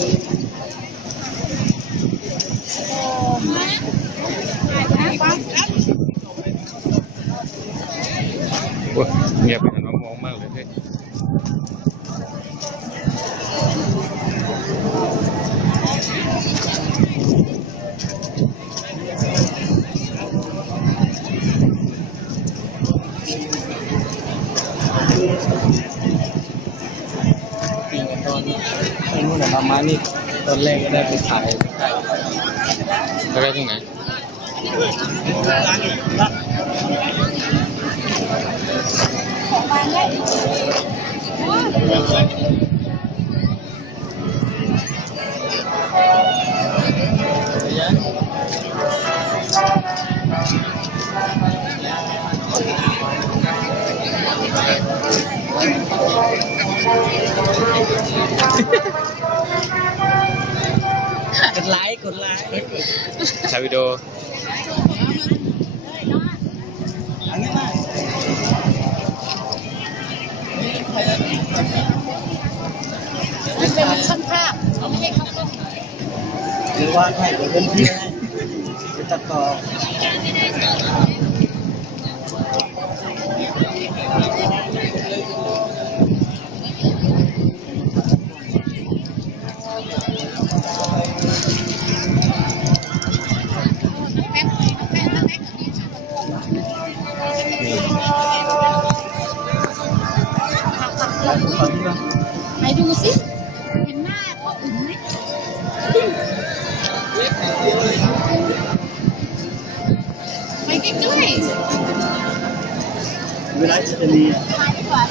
ว้าเงียบไปกับน้องมองมากเลยพี่ตอนไอ้นู่นน่ะประมาณนี้ตอนแรกก็ได้ไปถ่ายใกล้ แล้วได้ตรงไหนกดไลค์ถ่ายวิดีโออันนี้มามันเป็นช่างภาพไม่ใช่เขาต้อง หรือว่าถ่ายกับเพื่อนพี่จะตัดต่อไหนดูสิเห็นหน้าเขาอึ๋มไหมไปใกล้ๆ เวลาจะมี ไปดีกว่า